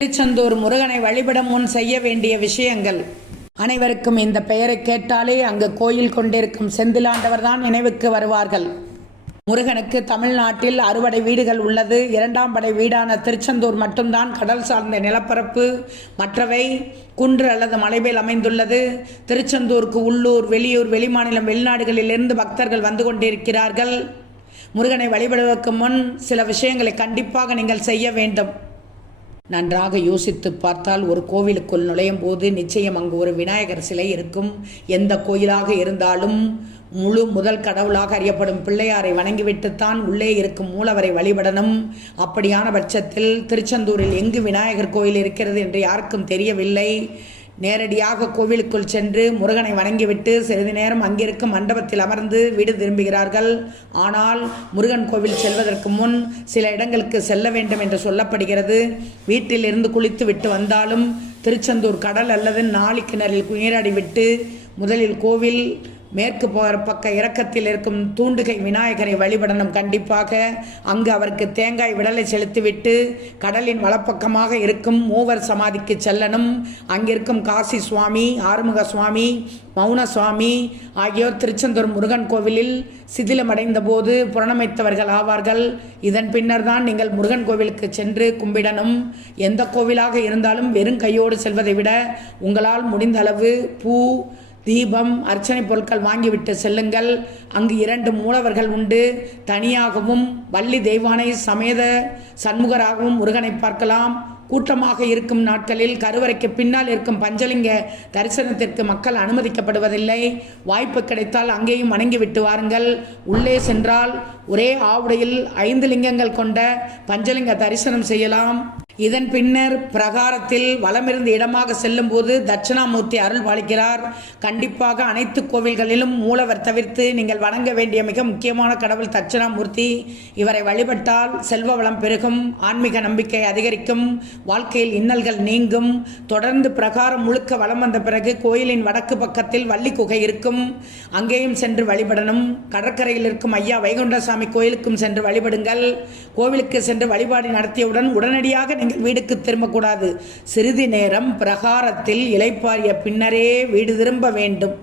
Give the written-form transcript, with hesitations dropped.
திருச்செந்தூர் முருகனை வழிபட முன் செய்ய வேண்டிய விஷயங்கள். அனைவருக்கும் இந்த பெயரை கேட்டாலே அங்கு கோயில் கொண்டிருக்கும் செந்திலாண்டவர் தான் நினைவுக்கு வருவார்கள். முருகனுக்கு தமிழ்நாட்டில் 60 வீடுகள் உள்ளது. 2ஆம் படை வீடான திருச்செந்தூர் மட்டும்தான் கடல் சார்ந்த நிலப்பரப்பு. மற்றவை குன்று அல்லது மலைமேல் அமைந்துள்ளது. திருச்செந்தூருக்கு உள்ளூர், வெளியூர், வெளிமாநிலம், வெளிநாடுகளிலிருந்து பக்தர்கள் வந்து கொண்டிருக்கிறார்கள். முருகனை வழிபடுவதற்கு முன் சில விஷயங்களை கண்டிப்பாக நீங்கள் செய்ய வேண்டும். நன்றாக யோசித்து பார்த்தால், ஒரு கோவிலுக்குள் நுழையும் போது நிச்சயம் அங்கு ஒரு விநாயகர் சிலை இருக்கும். எந்த கோயிலாக இருந்தாலும் முதல் கடவுளாக அறியப்படும் பிள்ளையாரை வணங்கிவிட்டுத்தான் உள்ளே இருக்கும் மூலவரை வழிபடணும். அப்படியான பட்சத்தில் திருச்செந்தூரில் எங்கு விநாயகர் கோயில் இருக்கிறது என்று யாருக்கும் தெரியவில்லை. நேரடியாக கோவிலுக்குள் சென்று முருகனை வணங்கிவிட்டு சிறிது நேரம் அங்கிருக்கும் மண்டபத்தில் அமர்ந்து வீடு திரும்புகிறார்கள். ஆனால் முருகன் கோவில் செல்வதற்கு முன் சில இடங்களுக்கு செல்ல வேண்டும் என்று சொல்லப்படுகிறது. வீட்டில் இருந்து குளித்து விட்டு வந்தாலும் திருச்செந்தூர் கடல் அல்லது நாளி கிணறில் நீராடிவிட்டு முதலில் கோவில் மேற்கு பக்க இறக்கத்தில் இருக்கும் தூண்டுகை விநாயகரை வழிபடணும். கண்டிப்பாக அங்கு அவருக்கு தேங்காய் விடலை செலுத்திவிட்டு கடலின் வலப்பக்கமாக இருக்கும் மூவர் சமாதிக்கு செல்லணும். அங்கிருக்கும் காசி சுவாமி, ஆறுமுக சுவாமி, மௌன சுவாமி ஆகியோர் திருச்செந்தூர் முருகன் கோவிலில் சிதிலமடைந்த போது புரணமைத்தவர்கள் ஆவார்கள். இதன் பின்னர் தான் நீங்கள் முருகன் கோவிலுக்கு சென்று கும்பிடணும். எந்த கோவிலாக இருந்தாலும் வெறும் கையோடு செல்வதை விட உங்களால் முடிந்த அளவு பூ, தீபம், அர்ச்சனை பொருட்கள் வாங்கிவிட்டு செல்லுங்கள். அங்கு 2 மூலவர்கள் உண்டு. தனியாகவும் வள்ளி தெய்வானை சமேத சண்முகராகவும் முருகனை பார்க்கலாம். கூட்டமாக இருக்கும் நாட்களில் கருவறைக்கு பின்னால் இருக்கும் பஞ்சலிங்க தரிசனத்திற்கு மக்கள் அனுமதிக்கப்படுவதில்லை. வாய்ப்பு கிடைத்தால் அங்கேயும் வணங்கிவிட்டு வாருங்கள். உள்ளே சென்றால் ஒரே ஆவுடையில் 5 லிங்கங்கள் கொண்ட பஞ்சலிங்க தரிசனம் செய்யலாம். இதன் பின்னர் பிரகாரத்தில் வலமிருந்து இடமாக செல்லும் போது தட்சிணாமூர்த்தி அருள் பாலிக்கிறார். கண்டிப்பாக அனைத்து கோவில்களிலும் மூலவர் தவிர்த்து நீங்கள் வணங்க வேண்டிய மிக முக்கியமான கடவுள் தட்சிணாமூர்த்தி. இவரை வழிபட்டால் செல்வ வளம் பெருகும், ஆன்மீக நம்பிக்கை அதிகரிக்கும், வாழ்க்கையில் இன்னல்கள் நீங்கும். தொடர்ந்து பிரகாரம் முழுக்க வலம் வந்த பிறகு கோயிலின் வடக்கு பக்கத்தில் வள்ளி குகை இருக்கும். அங்கேயும் சென்று வழிபடணும். கடற்கரையில் இருக்கும் ஐயா வைகுண்டசாமி கோயிலுக்கும் சென்று வழிபடுங்கள். கோவிலுக்கு சென்று வழிபாடு நடத்தியவுடன் உடனடியாக நீங்கள் வீடுக்கு திரும்பக்கூடாது. சிறிது நேரம் பிரகாரத்தில் இளைப்பாறிய பின்னரே வீடு திரும்ப வேண்டும்.